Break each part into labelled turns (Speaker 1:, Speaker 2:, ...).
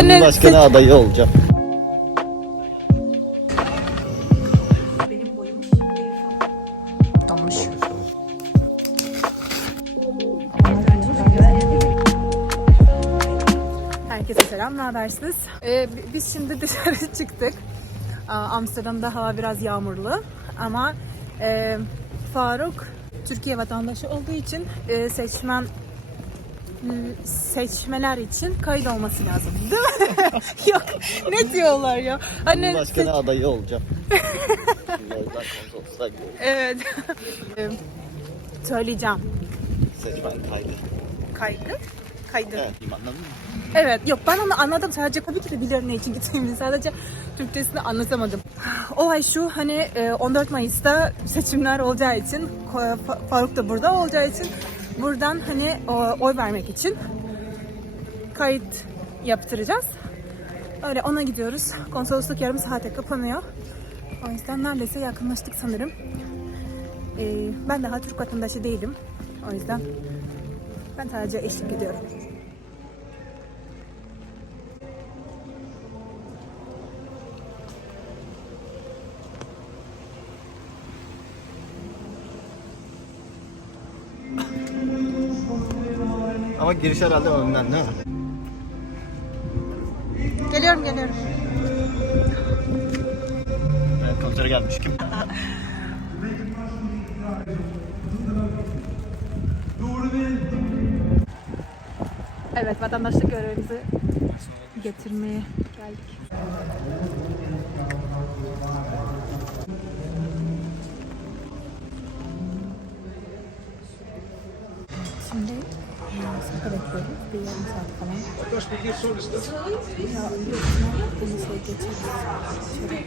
Speaker 1: Cumhurbaşkanı adayı olacağım.
Speaker 2: Benim boyum donmuş. Herkese selam, ne habersiniz? Ee, bi- biz şimdi dışarı çıktık. Aa, Amsterdam'da hava biraz yağmurlu ama e, Faruk Türkiye vatandaşı olduğu için e, seçmen seçmeler için kayıt olması lazım. Değil mi? Yok. Ne diyorlar ya? Hani
Speaker 1: Cumhurbaşkanı adayı olacağım.
Speaker 2: Evet. Ee, Söyleyeceğim.
Speaker 1: Seçmen kaydı.
Speaker 2: Kaydı. Kaydı. Evet.
Speaker 1: Evet, anladın mı?
Speaker 2: yok ben onu anladım sadece tabii ki de biliyorum ne için gittiğimi sadece Türkçesini anlatamadım. Olay şu hani e, 14 Mayıs'ta seçimler olacağı için Faruk da burada olacağı için buradan hani oy vermek için kayıt yaptıracağız. Öyle ona gidiyoruz. Konsolosluk yarım saate kapanıyor. O yüzden neredeyse yakınlaştık sanırım. Ee, ben daha Türk vatandaşı değilim. O yüzden ben sadece eşlik ediyorum.
Speaker 1: Ama giriş herhalde önden değil mi?
Speaker 2: Geliyorum geliyorum.
Speaker 1: Evet, kontere gelmiş kim?
Speaker 2: Evet vatandaşlık görevimizi getirmeye geldik. Sırada bekliyoruz. Bir yarım saat falan. Ya öylesine bunu şey geçeriz. Şöyle.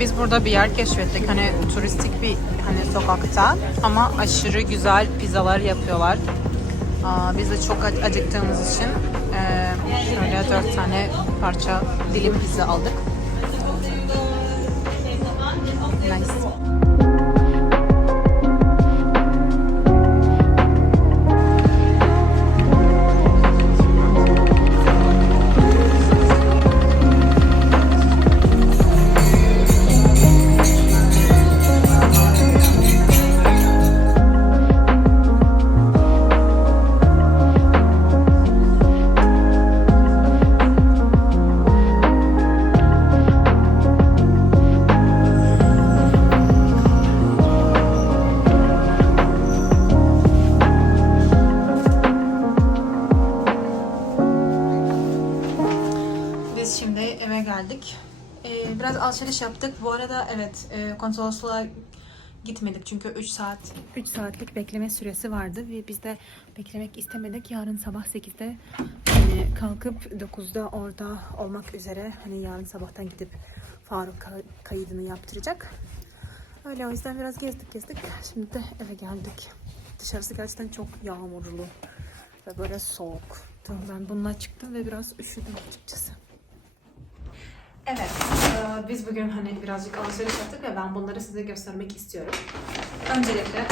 Speaker 2: Biz burada bir yer keşfettik. Hani turistik bir hani sokakta ama aşırı güzel pizzalar yapıyorlar. Biz de çok ac- acıktığımız için eee, şöyle dört tane parça dilim pizza aldık. Nice. Geldik. Ee, biraz alışveriş yaptık. Bu arada evet e, konsolosluğa gitmedik çünkü 3 saat 3 saatlik bekleme süresi vardı ve biz de beklemek istemedik. Yarın sabah 8'de hani kalkıp 9'da orada olmak üzere hani yarın sabahtan gidip Faruk ka- kaydını yaptıracak. Öyle o yüzden biraz gezdik gezdik. Şimdi de eve geldik. Dışarısı gerçekten çok yağmurlu ve böyle soğuk. Ben bununla çıktım ve biraz üşüdüm açıkçası. Evet, e, biz bugün hani birazcık alışveriş yaptık ve ben bunları size göstermek istiyorum. Öncelikle,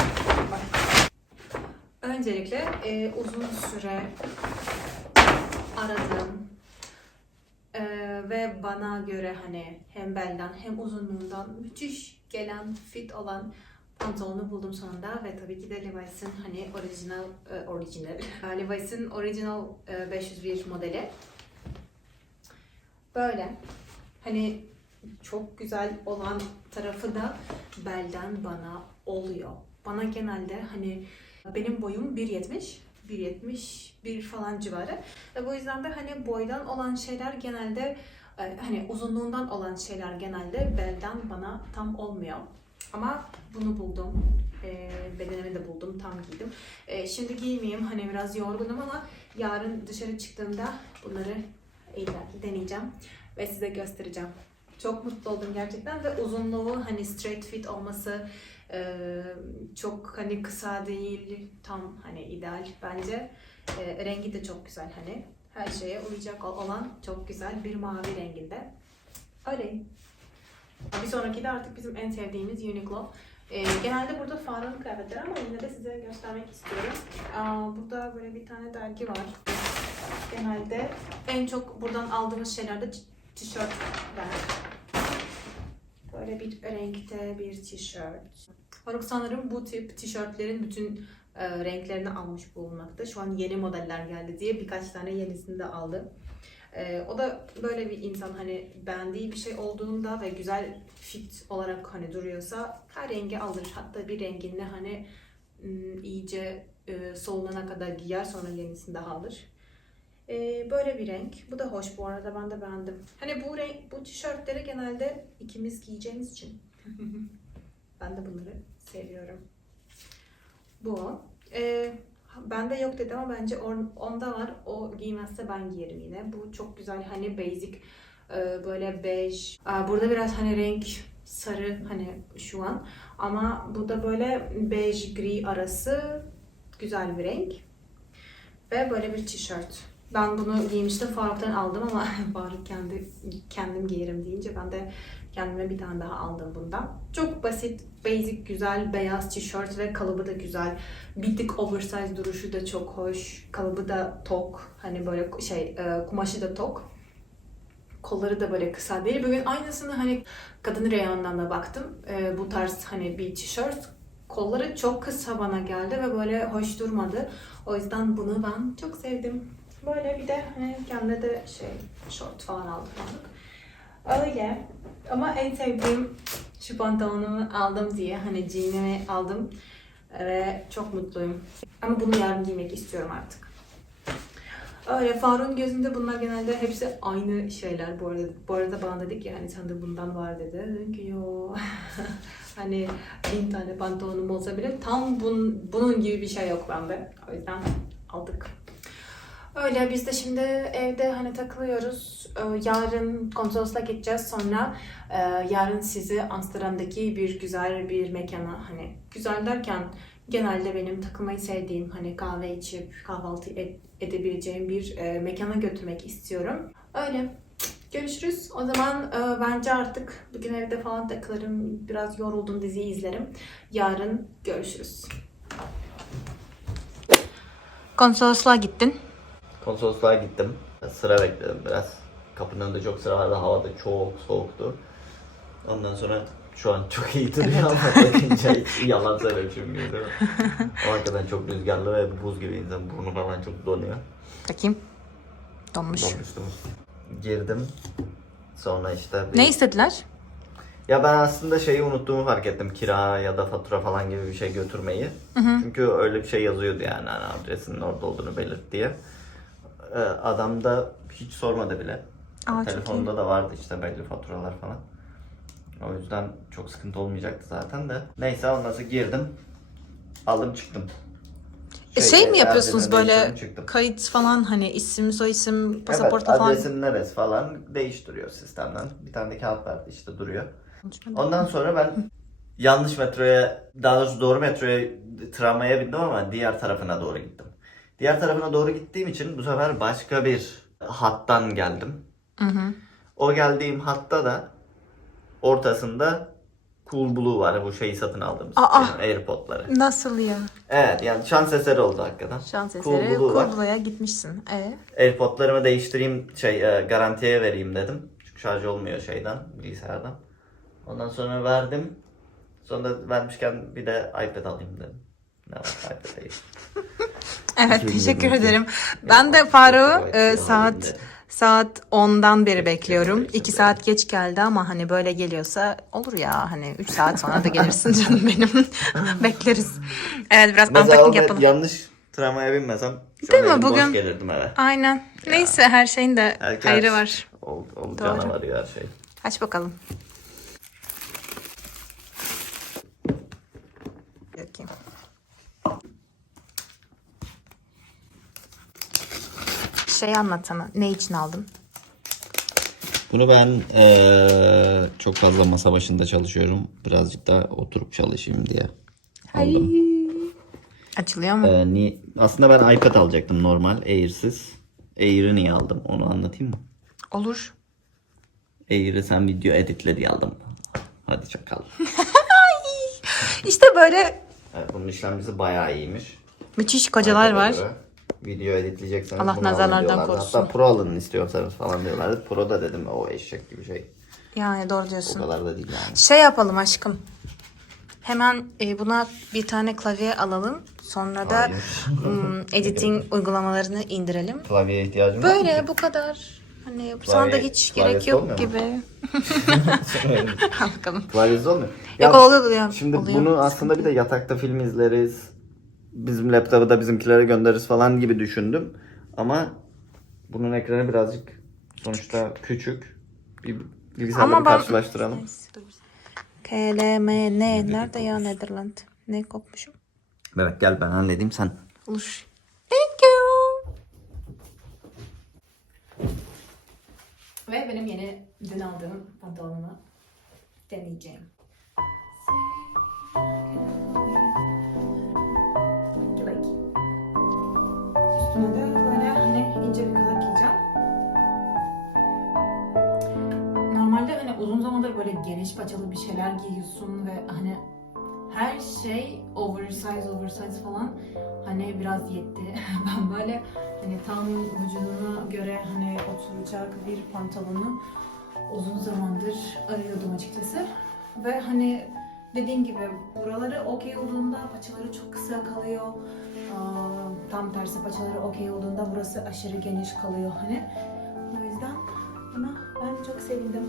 Speaker 2: öncelikle e, uzun süre aradım e, ve bana göre hani hem belden hem uzunluğundan müthiş gelen fit olan pantolonu buldum sonunda ve tabii ki de Levi's'in hani orijinal e, orijinal Levi's'in orijinal e, 501 modeli. Böyle. Hani çok güzel olan tarafı da belden bana oluyor. Bana genelde hani benim boyum 1.70 1.71 falan civarı. Ve bu yüzden de hani boydan olan şeyler genelde e, hani uzunluğundan olan şeyler genelde belden bana tam olmuyor. Ama bunu buldum. E, bedenimi de buldum. Tam giydim. E, şimdi giymeyeyim. Hani biraz yorgunum ama yarın dışarı çıktığımda bunları deneyeceğim ve size göstereceğim. Çok mutlu oldum gerçekten ve uzunluğu hani straight fit olması e, çok hani kısa değil tam hani ideal bence. E, rengi de çok güzel hani her şeye uyacak olan çok güzel bir mavi renginde. Öyle. Bir sonraki de artık bizim en sevdiğimiz Uniqlo. Ee, genelde burada Faruk'un kıyafetleri ama yine de size göstermek istiyorum. Burada böyle bir tane dergi var. Genelde en çok buradan aldığımız şeyler de t- tişörtler. Böyle bir renkte bir tişört. Faruk sanırım bu tip tişörtlerin bütün e, renklerini almış bulunmakta. Şu an yeni modeller geldi diye birkaç tane yenisini de aldı. E, o da böyle bir insan hani beğendiği bir şey olduğunda ve güzel fit olarak hani duruyorsa her rengi alır. Hatta bir rengini hani m, iyice e, solunana kadar giyer sonra yenisini daha alır. E, böyle bir renk. Bu da hoş bu arada ben de beğendim. Hani bu renk bu tişörtleri genelde ikimiz giyeceğimiz için. ben de bunları seviyorum. Bu. Ee, bende yok dedi ama bence on, onda var. O giymezse ben giyerim yine. Bu çok güzel hani basic e, böyle bej. Aa, Burada biraz hani renk sarı hani şu an. Ama bu da böyle bej gri arası güzel bir renk. Ve böyle bir tişört. Ben bunu giymiştim. Faruk'tan aldım ama Faruk kendi kendim giyerim deyince ben de kendime bir tane daha aldım bundan. Çok basit, basic, güzel, beyaz tişört ve kalıbı da güzel. Bir tık oversize duruşu da çok hoş. Kalıbı da tok. Hani böyle şey, e, kumaşı da tok. Kolları da böyle kısa değil. Bugün aynısını hani kadın reyonundan da baktım. E, bu tarz hani bir tişört. Kolları çok kısa bana geldi ve böyle hoş durmadı. O yüzden bunu ben çok sevdim. Böyle bir de hani kendine de şey short falan aldım. Öyle. Ama en sevdiğim şu pantolonumu aldım diye hani jeanimi aldım ve çok mutluyum. Ama bunu yarın giymek istiyorum artık. Öyle Faruk'un gözünde bunlar genelde hepsi aynı şeyler bu arada. Bu arada bana dedi ki hani sende bundan var dedi. Dedim ki yo. hani bin tane pantolonum olsa bile tam bun, bunun gibi bir şey yok bende. O yüzden aldık. Öyle biz de şimdi evde hani takılıyoruz. Ee, Yarın konsolosla gideceğiz. Sonra e, yarın sizi Amsterdam'daki bir güzel bir mekana hani güzel derken genelde benim takılmayı sevdiğim hani kahve içip kahvaltı et- edebileceğim bir e, mekana götürmek istiyorum. Öyle. Görüşürüz. O zaman e, bence artık bugün evde falan takılırım. Biraz yoruldum diziyi izlerim. Yarın görüşürüz. Konsolosluğa gittin.
Speaker 1: Konsolosluğa gittim. Sıra bekledim biraz. Kapının önünde çok sıra vardı. Hava da çok soğuktu. Ondan sonra şu an çok iyi duruyor ama bakınca yalan söylemişim gibi değil mi? Ama hakikaten çok rüzgarlı ve buz gibi insan burnu falan çok donuyor.
Speaker 2: Bakayım. Donmuş.
Speaker 1: Donmuştum. Girdim. Sonra işte bir...
Speaker 2: Ne istediler?
Speaker 1: Ya ben aslında şeyi unuttuğumu fark ettim. Kira ya da fatura falan gibi bir şey götürmeyi. Çünkü öyle bir şey yazıyordu yani hani adresinin orada olduğunu belirt diye. Ee, adam da hiç sormadı bile.
Speaker 2: Aa,
Speaker 1: Telefonda da vardı işte belli faturalar falan. O yüzden çok sıkıntı olmayacaktı zaten de. Neyse ondan sonra girdim. Aldım çıktım.
Speaker 2: E, şey mi yapıyorsunuz
Speaker 1: adresini
Speaker 2: böyle kayıt falan hani isim, soyisim,
Speaker 1: Evet,
Speaker 2: pasaporta falan?
Speaker 1: adresin neresi falan değiştiriyor sistemden. Bir tane de kağıt verdi işte duruyor. Ondan sonra ben yanlış metroya, daha doğrusu doğru metroya, tramvaya bindim ama diğer tarafına doğru gittim. Diğer tarafına doğru gittiğim için bu sefer başka bir hattan geldim.
Speaker 2: Hı hı.
Speaker 1: O geldiğim hatta da ortasında Cool Blue var bu şeyi satın aldığımız
Speaker 2: Aa!
Speaker 1: benim Airpod'ları.
Speaker 2: Nasıl ya?
Speaker 1: Evet yani şans eseri oldu hakikaten.
Speaker 2: Şans
Speaker 1: Cool
Speaker 2: eseri
Speaker 1: Blue var.
Speaker 2: Kubla'ya gitmişsin. E?
Speaker 1: Airpod'larımı değiştireyim şey e, garantiye vereyim dedim. Çünkü şarj olmuyor şeyden bilgisayardan. Ondan sonra verdim. Sonra vermişken bir de iPad alayım dedim. Ne var iPad değil.
Speaker 2: Evet
Speaker 1: 2022.
Speaker 2: teşekkür ederim. Ben de Faruk'u e, saat saat 10'dan beri bekliyorum.
Speaker 1: geliyor
Speaker 2: 2
Speaker 1: işte.
Speaker 2: saat geç geldi ama hani böyle geliyorsa olur ya hani 3 saat sonra da gelirsin canım benim. Bekleriz. Evet biraz
Speaker 1: Mesela
Speaker 2: unpacking yapalım.
Speaker 1: yanlış tramvaya binmesem şu
Speaker 2: Değil mi?
Speaker 1: elim boş
Speaker 2: Bugün-
Speaker 1: gelirdim eve.
Speaker 2: Aynen. Neyse her şeyin de
Speaker 1: Herkes-
Speaker 2: hayrı var.
Speaker 1: Ol,
Speaker 2: Doğru.
Speaker 1: olacağına varıyor her şey.
Speaker 2: Aç bakalım. Bakayım. Şey anlatsana. Ne için aldın?
Speaker 1: Bunu ben eee, çok fazla masa başında çalışıyorum. Birazcık da oturup çalışayım diye aldım.
Speaker 2: Açılıyor mu?
Speaker 1: Ee, ni- aslında ben iPad alacaktım normal, Air'siz. Air'i niye aldım onu anlatayım mı?
Speaker 2: Olur.
Speaker 1: Air'i sen video editle diye aldım. Hadi çakal.
Speaker 2: İşte böyle
Speaker 1: Evet, bunun işlemcisi bayağı iyiymiş.
Speaker 2: müthiş kocalar var.
Speaker 1: Arkadaşlar, Video editleyecekseniz
Speaker 2: Allah
Speaker 1: bunu alın
Speaker 2: nazarlardan
Speaker 1: diyorlardı.
Speaker 2: korusun.
Speaker 1: Hatta Pro alın istiyorsanız falan diyorlardı. Pro da dedim o eşek gibi şey.
Speaker 2: Yani doğru
Speaker 1: O
Speaker 2: diyorsun.
Speaker 1: kadar da değil yani.
Speaker 2: Şey yapalım aşkım. Hemen e, buna bir tane klavye alalım. Sonra da
Speaker 1: Hayır.
Speaker 2: hmm, editing uygulamalarını indirelim.
Speaker 1: Klavyeye ihtiyacım var mı
Speaker 2: Böyle bu kadar. Hani sana da hiç
Speaker 1: klavyesi
Speaker 2: gerek
Speaker 1: olmuyor
Speaker 2: yok
Speaker 1: mu?
Speaker 2: gibi. Al bakalım.
Speaker 1: Klavyesi olmuyor.
Speaker 2: Yok oluyor oluyor.
Speaker 1: Şimdi
Speaker 2: oluyor.
Speaker 1: bunu aslında bir de yatakta film izleriz. Bizim laptopu da bizimkilere göndeririz falan gibi düşündüm. Ama bunun ekranı birazcık sonuçta küçük. Bir bilgisayarla
Speaker 2: Ama
Speaker 1: bir
Speaker 2: ben-
Speaker 1: karşılaştıralım.
Speaker 2: KLM ne? Nerede ya Netherland? Ne kopmuşum?
Speaker 1: Evet gel ben halledeyim sen.
Speaker 2: Olur. Thank you. Ve benim yeni dün aldığım pantolonumu deneyeceğim. Zamandır böyle geniş paçalı bir şeyler giyiyorsun ve hani her şey oversize oversize falan hani biraz yetti. Ben böyle hani tam vücuduna göre hani oturacak bir pantolonu uzun zamandır arıyordum açıkçası. Ve hani dediğim gibi buraları okey olduğunda paçaları çok kısa kalıyor. Aa, tam tersi paçaları okey olduğunda burası aşırı geniş kalıyor hani. O yüzden buna ben çok sevindim.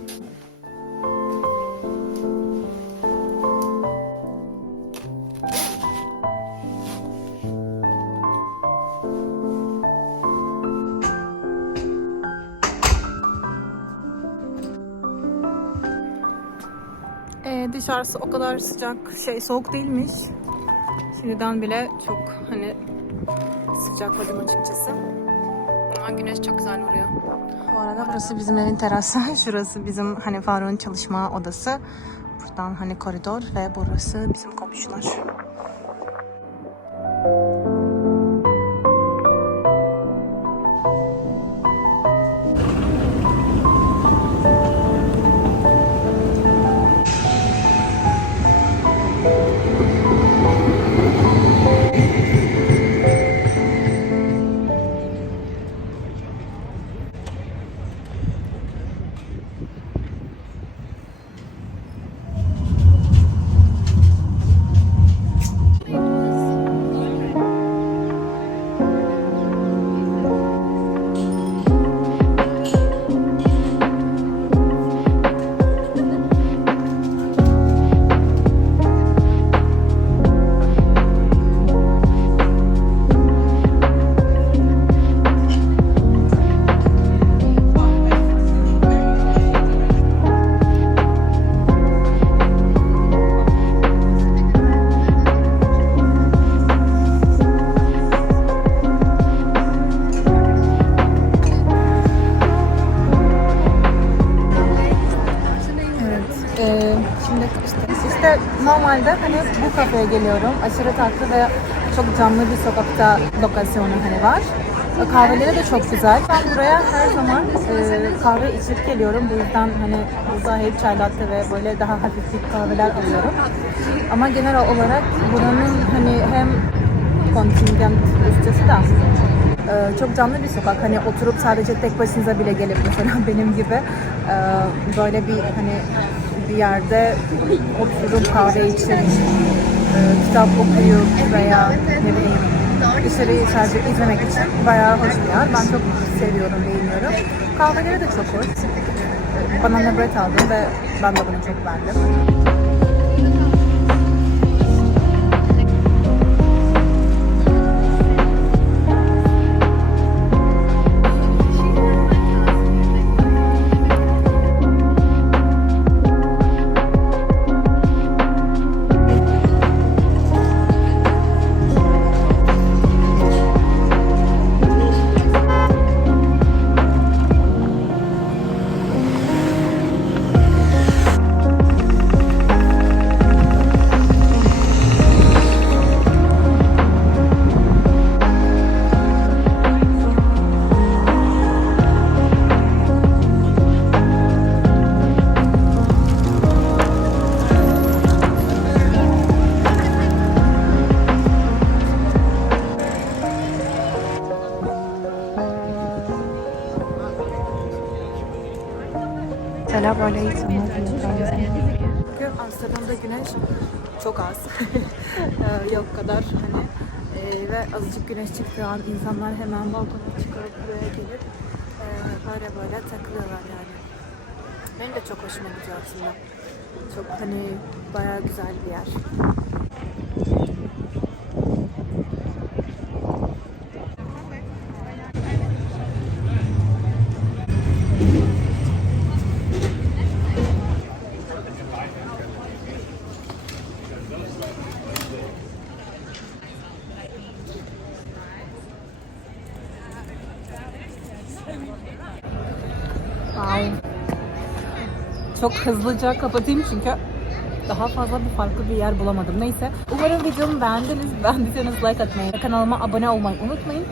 Speaker 2: Ee, dışarısı o kadar sıcak, şey soğuk değilmiş. Şimdiden bile çok hani sıcakladım açıkçası. Ama güneş çok güzel vuruyor. Bu arada burası bizim evin terası. Şurası bizim hani Faruk'un çalışma odası. Buradan hani koridor ve burası bizim komşular. Kafeye geliyorum. Aşırı tatlı ve çok canlı bir sokakta lokasyonu hani var. E, Kahveleri de çok güzel. Ben buraya her zaman e, kahve içip geliyorum. Bu yüzden hani burada hep çay latte ve böyle daha hafif kahveler alıyorum. Ama genel olarak buranın hani hem kontingent üstesi de ee, çok canlı bir sokak. Hani oturup sadece tek başınıza bile gelip mesela benim gibi e, böyle bir hani bir yerde oturup kahve içip kitap okuyup veya ne bileyim dışarıyı sadece izlemek için bayağı hoş bir yer. Ben çok seviyorum, beğeniyorum. Kahveleri de çok hoş. Banana bread aldım ve ben de bunu çok beğendim. Böyle insanlar Bugün Amsterdam'da güneş çok az. Ee, Yok kadar hani. Ee, ve azıcık güneş çıktığı an insanlar hemen balkona çıkarıp buraya gelip e, böyle böyle takılıyorlar yani. Benim de çok hoşuma gidiyor aslında. Çok hani bayağı güzel bir yer. Çok hızlıca kapatayım çünkü daha fazla bir farklı bir yer bulamadım. Neyse. Umarım videomu beğendiniz. Beğendiyseniz like atmayı, kanalıma abone olmayı unutmayın.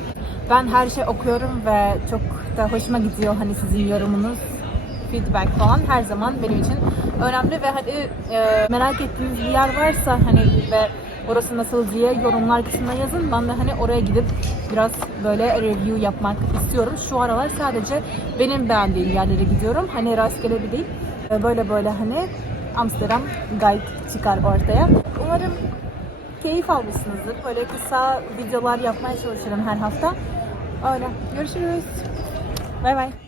Speaker 2: Ben her şey okuyorum ve çok da hoşuma gidiyor hani sizin yorumunuz, feedback falan her zaman benim için önemli ve hani e, merak ettiğiniz bir yer varsa hani ve orası nasıl diye yorumlar kısmına yazın. Ben de hani oraya gidip biraz böyle review yapmak istiyorum. Şu aralar sadece benim beğendiğim yerlere gidiyorum. Hani rastgele bir değil. E, Böyle böyle hani Amsterdam Guide çıkar ortaya. Umarım keyif almışsınızdır. Böyle kısa videolar yapmaya çalışırım her hafta. Öyle. Görüşürüz. Bay bay.